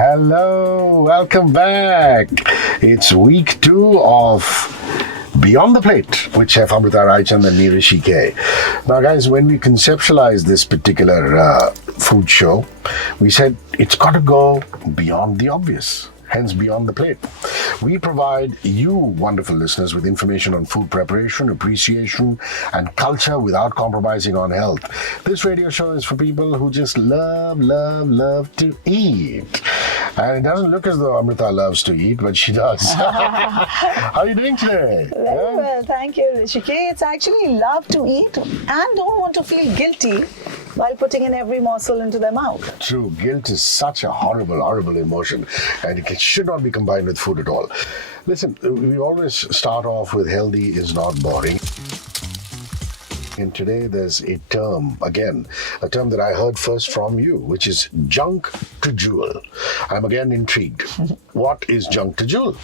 Hello, welcome back. It's week 2 of Beyond the Plate with Chef Amrita Raichand and Hrishi K. Now guys, when we conceptualized this particular food show, we said it's got to go beyond the obvious. Hence Beyond the Plate. We provide you wonderful listeners with information on food preparation, appreciation, and culture without compromising on health. This radio show is for people who just love to eat. And it doesn't look as though Amrita loves to eat, but she does. How are you doing today? Very well, thank you, Rishike. It's actually love to eat and don't want to feel guilty while putting in every morsel into their mouth. True. Guilt is such a horrible emotion, and it should not be combined with food at all. Listen, we always start off with healthy is not boring. And today there's a term that I heard first from you, which is junk to jewel. I'm again intrigued. What is junk to jewel?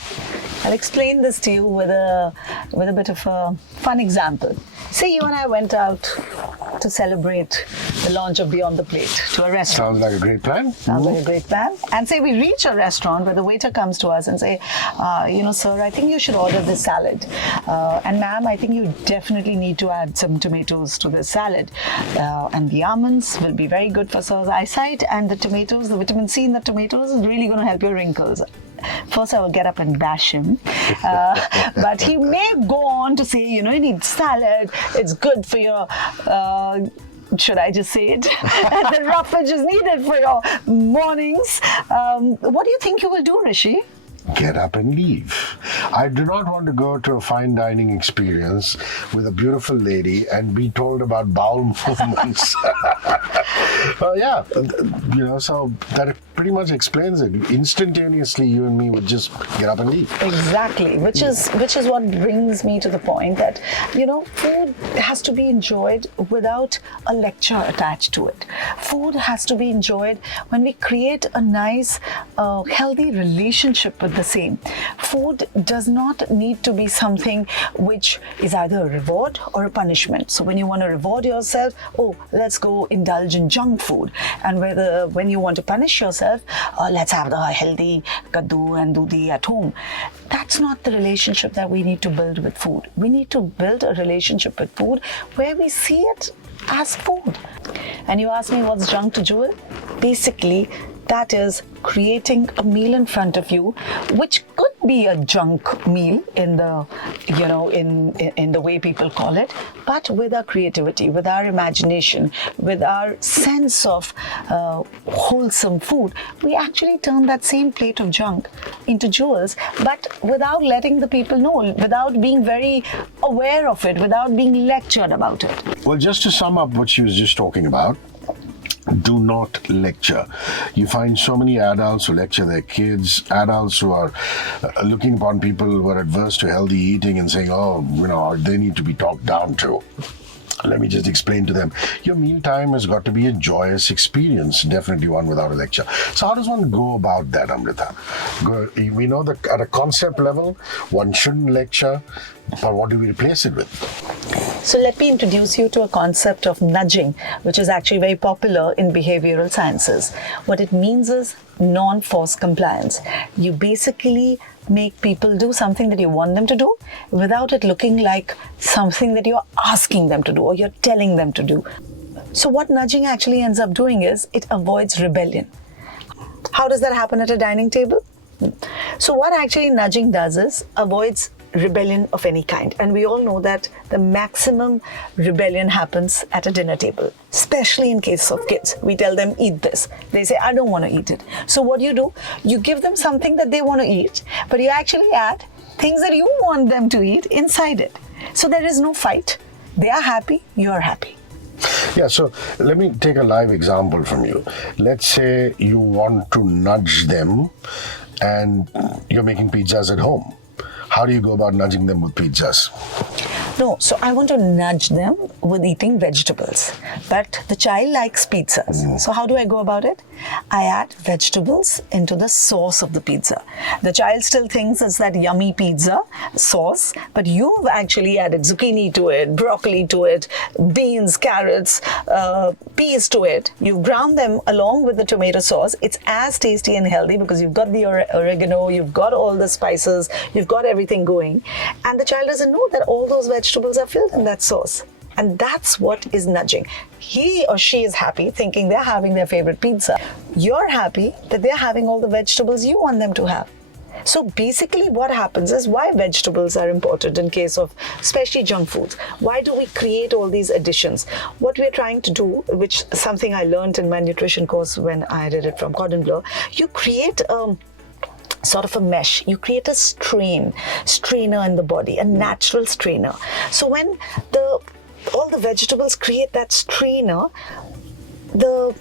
I'll explain this to you with a bit of a fun example. Say you and I went out to celebrate the launch of Beyond the Plate to a restaurant. Sounds like a great plan. Sounds like a great plan. And say we reach a restaurant where the waiter comes to us and say, sir, I think you should order this salad. And ma'am, I think you definitely need to add some tomatoes to this salad. And the almonds will be very good for sir's eyesight. And the tomatoes, the vitamin C in the tomatoes is really going to help your wrinkles. First, I will get up and bash him. But he may go on to say, you need salad. It's good for your... should I just say it? The roughage is needed for your mornings. What do you think you will do, Rishi? Get up and leave. I do not want to go to a fine dining experience with a beautiful lady and be told about bowel movements. So that pretty much explains it. Instantaneously, you and me would just get up and leave. Exactly, which is what brings me to the point that, food has to be enjoyed without a lecture attached to it. Food has to be enjoyed when we create a nice, healthy relationship with the same. Food does not need to be something which is either a reward or a punishment. So when you want to reward yourself, let's go indulge in junk food. And when you want to punish yourself, let's have the healthy kaddu and dudi at home. That's not the relationship that we need to build with food. We need to build a relationship with food where we see it as food. And you ask me what's junk to jewel? Basically, that is creating a meal in front of you, which could be a junk meal in the, in the way people call it, but with our creativity, with our imagination, with our sense of wholesome food, we actually turn that same plate of junk into jewels, but without letting the people know, without being very aware of it, without being lectured about it. Well, just to sum up what she was just talking about, do not lecture. You find so many adults who lecture their kids, adults who are looking upon people who are adverse to healthy eating and saying, they need to be talked down to. Let me just explain to them. Your mealtime has got to be a joyous experience, definitely one without a lecture. So how does one go about that, Amrita? We know that at a concept level, one shouldn't lecture, but what do we replace it with? So let me introduce you to a concept of nudging, which is actually very popular in behavioral sciences. What it means is non-force compliance. You basically make people do something that you want them to do without it looking like something that you're asking them to do or you're telling them to do. So what nudging actually ends up doing is it avoids rebellion. How does that happen at a dining table? So what actually nudging does is avoids rebellion of any kind. And we all know that the maximum rebellion happens at a dinner table, especially in case of kids. We tell them, eat this. They say, I don't want to eat it. So what do? You give them something that they want to eat, but you actually add things that you want them to eat inside it. So there is no fight. They are happy, you are happy. Yeah, so let me take a live example from you. Let's say you want to nudge them and you're making pizzas at home. How do you go about nudging them with pizzas? No, so I want to nudge them with eating vegetables. But the child likes pizzas. So how do I go about it? I add vegetables into the sauce of the pizza. The child still thinks it's that yummy pizza sauce, but you've actually added zucchini to it, broccoli to it, beans, carrots, peas to it. You've ground them along with the tomato sauce. It's as tasty and healthy because you've got the oregano, you've got all the spices, you've got everything going. And the child doesn't know that all those vegetables are filled in that sauce. And that's what is nudging. He or she is happy thinking they're having their favorite pizza. You're happy that they're having all the vegetables you want them to have. So basically what happens is why vegetables are important in case of especially junk foods. Why do we create all these additions? What we're trying to do, which is something I learned in my nutrition course when I did it from Cordon Bleu, you create sort of a mesh. You create a strainer in the body, a natural strainer. So when all the vegetables create that strainer, the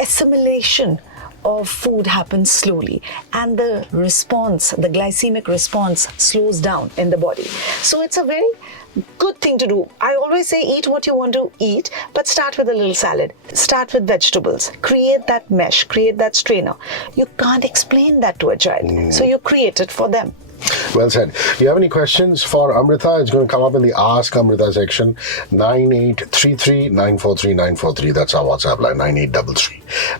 assimilation of food happens slowly and the glycemic response slows down in the body. So it's a very good thing to do. I always say eat what you want to eat, but start with a little salad. Start with vegetables. Create that mesh, create that strainer. You can't explain that to a child. So you create it for them. Well said. If you have any questions for Amrita, it's going to come up in the Ask Amrita section. 9833-943-943. That's our WhatsApp line.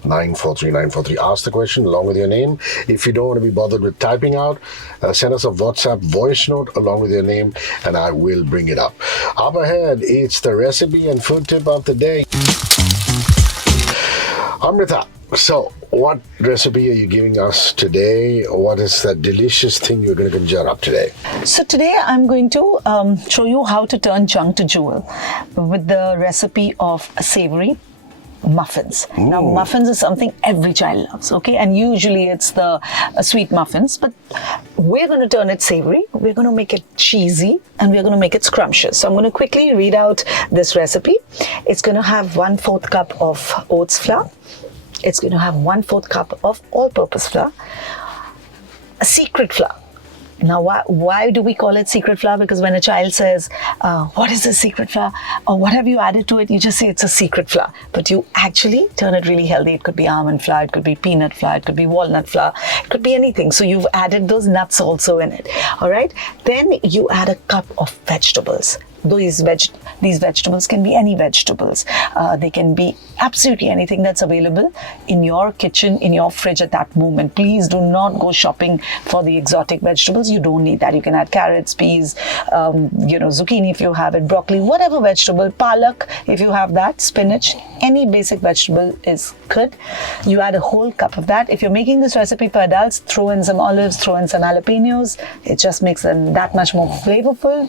9833-943-943. Ask the question along with your name. If you don't want to be bothered with typing out, send us a WhatsApp voice note along with your name and I will bring it up. Up ahead, it's the recipe and food tip of the day. Amrita, so what recipe are you giving us today? What is that delicious thing you're going to conjure up today? So today I'm going to show you how to turn junk to jewel with the recipe of savory muffins. Now muffins is something every child loves, okay? And usually it's the sweet muffins, but we're going to turn it savory, we're going to make it cheesy, and we're going to make it scrumptious. So I'm going to quickly read out this recipe. It's going to have 1/4 cup of oats flour. It's going to have 1/4 cup of all-purpose flour, a secret flour. Now, why do we call it secret flour? Because when a child says, what is this secret flour? Or what have you added to it? You just say it's a secret flour. But you actually turn it really healthy. It could be almond flour, it could be peanut flour, it could be walnut flour, it could be anything. So you've added those nuts also in it. All right. Then you add a cup of vegetables. These vegetables can be any vegetables. They can be absolutely anything that's available in your kitchen, in your fridge at that moment. Please do not go shopping for the exotic vegetables. You don't need that. You can add carrots, peas, zucchini if you have it, broccoli, whatever vegetable, palak if you have that, spinach, any basic vegetable is good. You add a whole cup of that. If you're making this recipe for adults, throw in some olives, throw in some jalapenos. It just makes them that much more flavorful.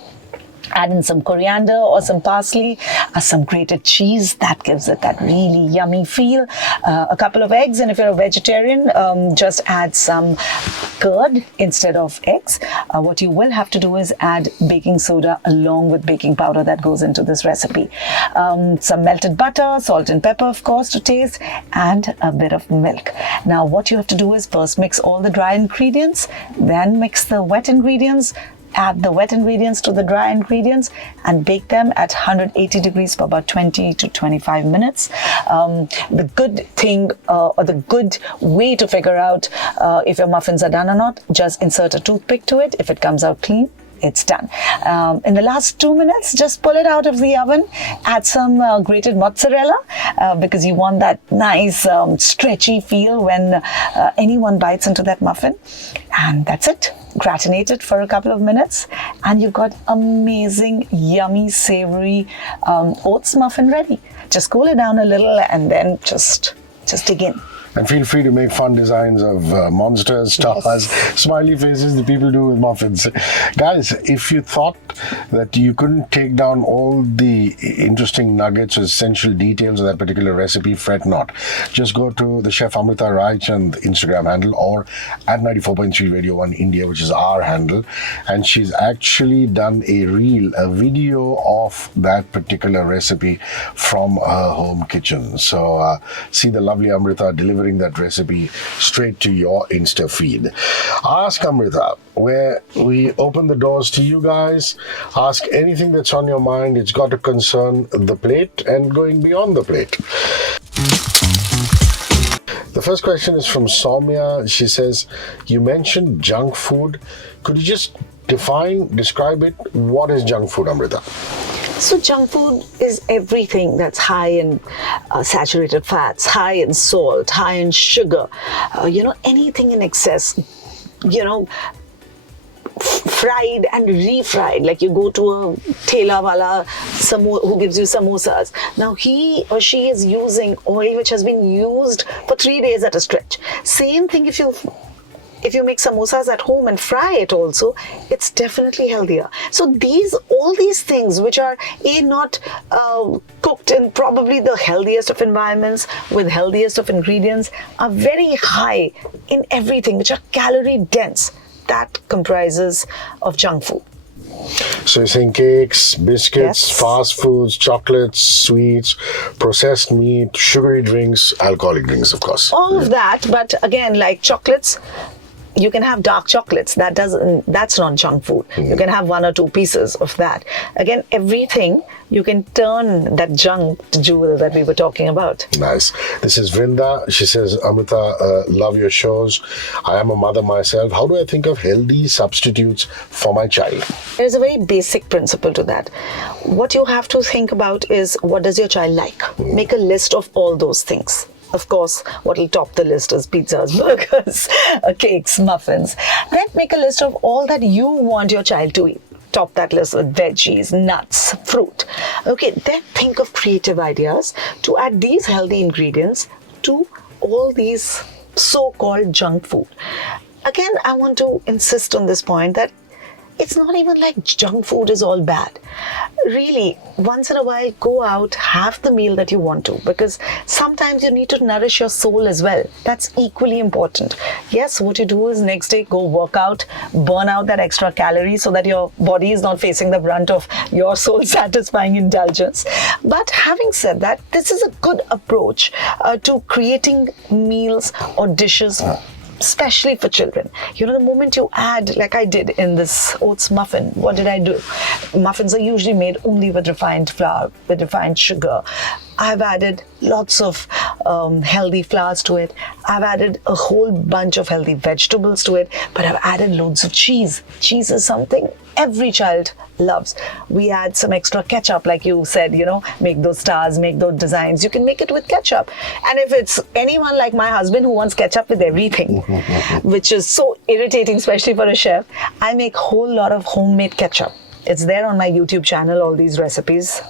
Add in some coriander or some parsley, some grated cheese. That gives it that really yummy feel. A couple of eggs, and if you're a vegetarian, just add some curd instead of eggs. What you will have to do is add baking soda along with baking powder that goes into this recipe. Some melted butter, salt and pepper, of course, to taste, and a bit of milk. Now, what you have to do is first mix all the dry ingredients, then mix the wet ingredients, add the wet ingredients to the dry ingredients and bake them at 180 degrees for about 20 to 25 minutes. The good thing or the good way to figure out if your muffins are done or not, just insert a toothpick to it. If it comes out clean, it's done. In the last 2 minutes, just pull it out of the oven, add some grated mozzarella because you want that nice stretchy feel when anyone bites into that muffin. And that's it. Gratinate it for a couple of minutes and you've got amazing, yummy, savory oats muffin ready. Just cool it down a little and then just dig in. And feel free to make fun designs of monsters, stars, smiley faces that people do with muffins. Guys, if you thought that you couldn't take down all the interesting nuggets or essential details of that particular recipe, fret not. Just go to the chef Amrita Raichand Instagram handle or at 94.3 Radio 1 India, which is our handle. And she's actually done a video of that particular recipe from her home kitchen. So see the lovely Amrita delivering delivering that recipe straight to your Insta feed. Ask Amrita, where we open the doors to you guys. Ask anything that's on your mind. It's got to concern the plate and going beyond the plate. The first question is from Soumya. She says, you mentioned junk food. Could you just describe it? What is junk food, Amrita? So junk food is everything that's high in saturated fats, high in salt, high in sugar, anything in excess, fried and refried. Like you go to a thela wala who gives you samosas. Now he or she is using oil which has been used for 3 days at a stretch. Same thing if you make samosas at home and fry it also, it's definitely healthier. So all these things which are not cooked in probably the healthiest of environments with healthiest of ingredients are very high in everything, which are calorie dense. That comprises of junk food. So you're saying cakes, biscuits, Yes. fast foods, chocolates, sweets, processed meat, sugary drinks, alcoholic drinks, of course. All of that, but again, like chocolates, you can have dark chocolates. That's not junk food. You can have 1 or 2 pieces of that. Again, everything you can turn that junk to jewel that we were talking about. Nice. This is Vrinda. She says, Amrita, love your shows. I am a mother myself. How do I think of healthy substitutes for my child? There's a very basic principle to that. What you have to think about is, what does your child like? Make a list of all those things. Of course, what will top the list is pizzas, burgers, cakes, muffins. Then make a list of all that you want your child to eat. Top that list with veggies, nuts, fruit. Okay, then think of creative ideas to add these healthy ingredients to all these so-called junk food. Again, I want to insist on this point that it's not even like junk food is all bad. Really, once in a while, go out, have the meal that you want to, because sometimes you need to nourish your soul as well. That's equally important. Yes, what you do is next day go work out, burn out that extra calorie so that your body is not facing the brunt of your soul satisfying indulgence. But having said that, this is a good approach to creating meals or dishes, especially for children. The moment you add, like I did in this oats muffin, what did I do? Muffins are usually made only with refined flour, with refined sugar. I've added lots of healthy flours to it. I've added a whole bunch of healthy vegetables to it, but I've added loads of cheese. Cheese is something every child loves. We add some extra ketchup, like you said, make those stars, make those designs. You can make it with ketchup. And if it's anyone like my husband who wants ketchup with everything, which is so irritating, especially for a chef, I make a whole lot of homemade ketchup. It's there on my YouTube channel, all these recipes.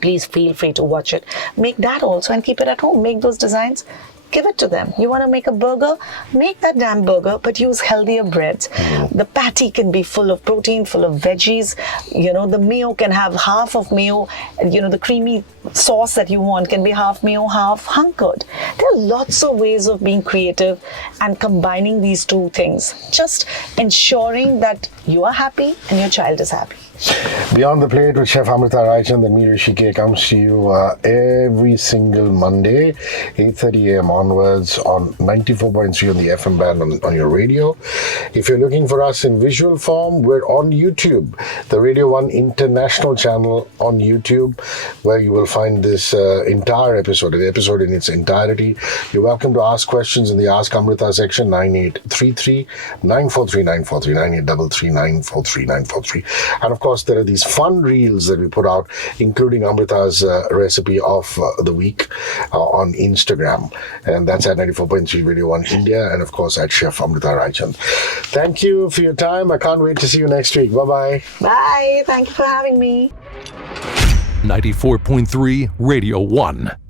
Please feel free to watch it. Make that also and keep it at home. Make those designs. Give it to them. You want to make a burger? Make that damn burger, but use healthier breads. The patty can be full of protein, full of veggies. The mayo can have half of mayo. The creamy sauce that you want can be half mayo, half hunkered. There are lots of ways of being creative and combining these two things. Just ensuring that you are happy and your child is happy. Beyond the Plate with Chef Amrita Raichand and me, Rishi K, comes to you every single Monday, 8:30 a.m. onwards on 94.3 on the FM band on your radio. If you're looking for us in visual form, we're on YouTube, the Radio 1 International channel on YouTube, where you will find this entire episode, the episode in its entirety. You're welcome to ask questions in the Ask Amrita section, 9833 943 943 9833 943 943. And of course, there are these fun reels that we put out, including Amrita's recipe of the week on Instagram. And that's at 94.3 Radio 1 India, and of course at Chef Amrita Raichand. Thank you for your time. I can't wait to see you next week. Bye-bye. Bye. Thank you for having me. 94.3 Radio 1.